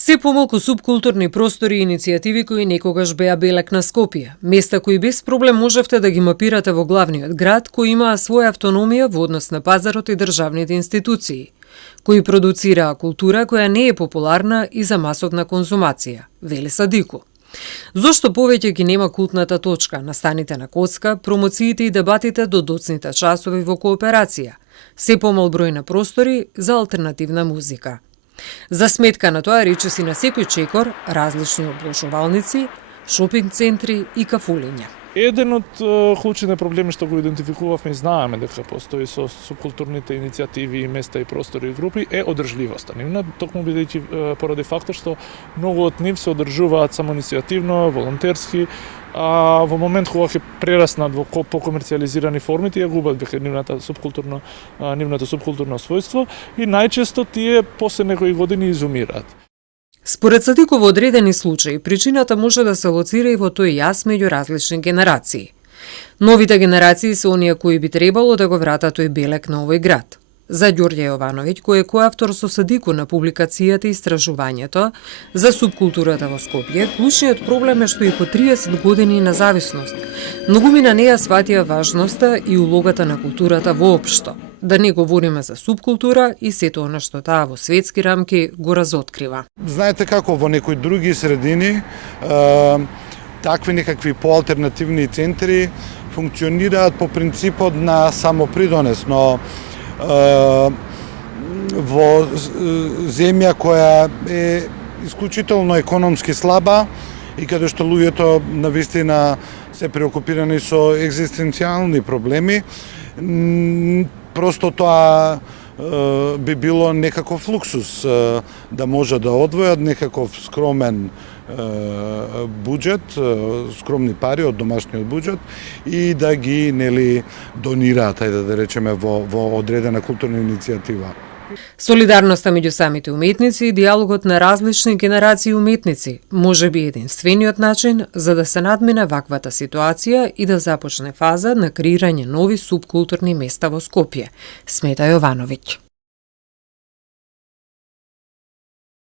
Се помалку субкултурни простори и иницијативи кои некогаш беа белек на Скопје, места кои без проблем можевте да ги мапирате во главниот град, кои имаа своја автономија во однос на пазарот и државните институции, кои продуцираа култура која не е популарна и за масовна конзумација, вели Садику. Зошто повеќе ги нема култната точка, настаните на коцка, промоциите и дебатите до доцните часови во кооперација, се помал број на простори за алтернативна музика. За сметка на тоа, речиси на секој чекор, различни облошувалници, шопинг центри и кафулиња. Еден од клучните проблеми што го идентификувавме и знаеме дека постои со субкултурните иницијативи, места и простори и групи е одржливоста нивна, токму бидејќи поради фактот што многу од нив се одржуваат самоиницијативно, волонтерски, а во момент кога ќе прераснат во покомерцијализирани форми, тие губат веќе нивното субкултурно својство и најчесто тие после некои години изумираат. Според Садико, во одредени случаи, причината може да се лоцира и во тој јас меѓу различни генерации. Новите генерации се оние кои би требало да го вратат тој белек на овој град. За Ѓорѓе Јовановиќ, кој е коавтор со Садико на публикацијата и истражувањето за субкултурата во Скопје, клучниот проблем е што и по 30 години независност, многумина не ја сватија важноста и улогата на културата воопшто. Да не говориме за субкултура и сето она што таа во светски рамки го разоткрива. Знаете како во некои други средини такви некакви поалтернативни центри функционираат по принципот на самопридонес, но во земја која е исклучително економски слаба и каде што луѓето навистина се преокупирани со екзистенцијални проблеми, просто тоа би било некаков луксус да може да одвојат некаков скромен буџет, скромни пари од домашниот буџет и да ги донираат, ајде да речеме, во одредена културна иницијатива. Солидарноста меѓу самите уметници и диалогот на различни генерации уметници може би единствениот начин за да се надмине ваквата ситуација и да започне фаза на креирање нови субкултурни места во Скопје, смета Јовановиќ.